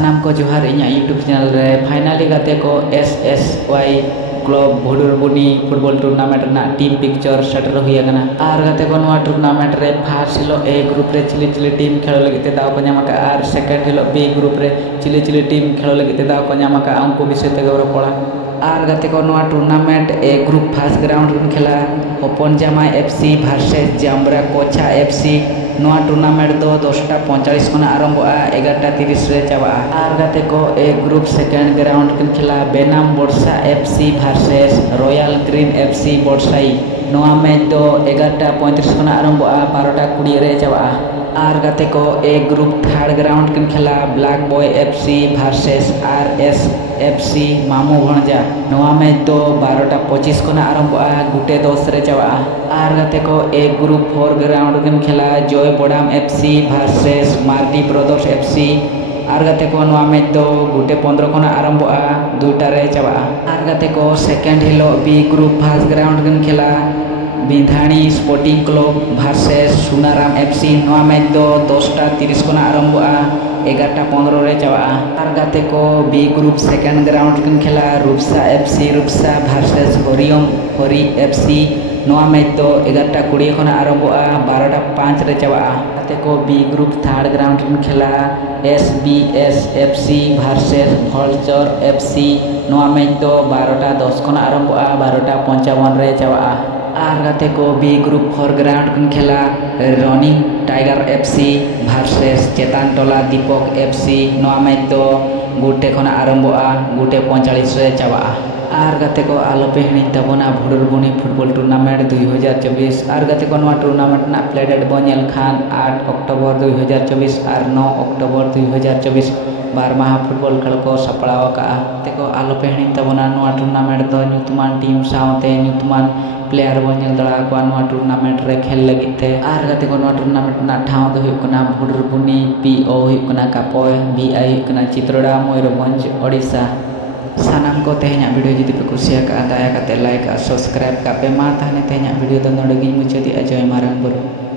सानाम को जोहार इन YouTube channel रे फाइनली गाते को SSY क्लब भुडुरबुनी फुटबॉल टूर्नामेंट ना टीम पिक्चर सेटर हुई गना आर गाते को नवा टूर्नामेंट रे फर्स्ट हिलो ए ग्रुप रे चिली चिली टीम खेलो लगी ते दाव को ᱧᱟᱢᱟᱠᱟ आर सेकंड हिलो बी ग्रुप रे चिली चिली टीम खेलो लगी ते दाव को ᱧᱟᱢᱟᱠᱟ उनको विषय ते गौरव पड़ा आर गाते को नवा tournament A group first ground में खेला ओपन जामा FC वर्सेस जाम्बरा कोचा FC नवा टूर्नामेंट दो 10:45 खन आरंभा 11:30 रे चाबा आर गाते को ए ग्रुप सेकंड ग्राउंड में खेला बेनाम बोरसा FC versus royal green FC बोरसाई नवा मैच दो 11:35 खन आरंभा 12:20 रे चाबा आर गाते को ए ग्रुप थर्ड ग्राउंड में खेला black boy FC versus RS FC मामू भणजा नवा मैच दो 12:25 खन आरंभा 1:10 रे चाबा आर गाते को ए ग्रुप फोर ग्राउंड में खेला जय बोडाम FC वर्सेस मार्डी ब्रदर्स FC आर गाते को नवा मैच दो 1:15 खन आरंभा 2टा रे चाबा आर गाते को सेकंड हिलो बी ग्रुप फर्स्ट ग्राउंड में खेला बिंधाणी स्पोर्टिंग क्लब वर्सेस सुनाराम FC नवा मैच दो 10:30 खन आरंभा 11:15 रे चाबा आर गाते को बी ग्रुप सेकंड ग्राउंड में खेला रूपसा FC रूपसा वर्सेस हरिओम हरी FC नवा मैच दो 11:20 खन आरंभा 12:05 रे चाबा गाते को बी ग्रुप थर्ड ग्राउंड में खेला SBS FC वर्सेस भलचर FC नवा मैच दो 12:10 खन आरंभा 12:55 रे चाबा आर गाते को बी ग्रुप फोर ग्राउंड में खेला रनिंग टाइगर FC वर्सेस चेतान टोला दीपक FC नवा मैच दो 1 खन आरंभा 1:45 रे चाबा आर गाते को आलोपे हिणी तबना भुडुरबुनी फुटबॉल टूर्नामेंट 2024 आर गाते को नवा टूर्नामेंट ना प्ले डेट बनेल खान 8 अक्टोबर 2024 और 9 अक्टोबर 2024 बार माह फुटबॉल खेल को सपड़ाव का तेको आलोपे हिणी तबना नवा टूर्नामेंट दो न्यूतमान टीम सावते न्यूतमान प्लेयर बनेल दड़ा को नवा टूर्नामेंट रे खेल लगी थे आर गाते को नवा टूर्नामेंट ना ठाव दो हुई कना भुडुरबुनी PO हुई कना कापोय BI हुई कना चित्रोड़ा मयूरभंज ओडिशा सानाम को तेहना वीडियो जुदी पे कुसिया का दाया का लाइक और सब्सक्राइब का पे मा ताने तेहना वीडियो दो नोडे गिन मुचादी अजय मारंग बुरु।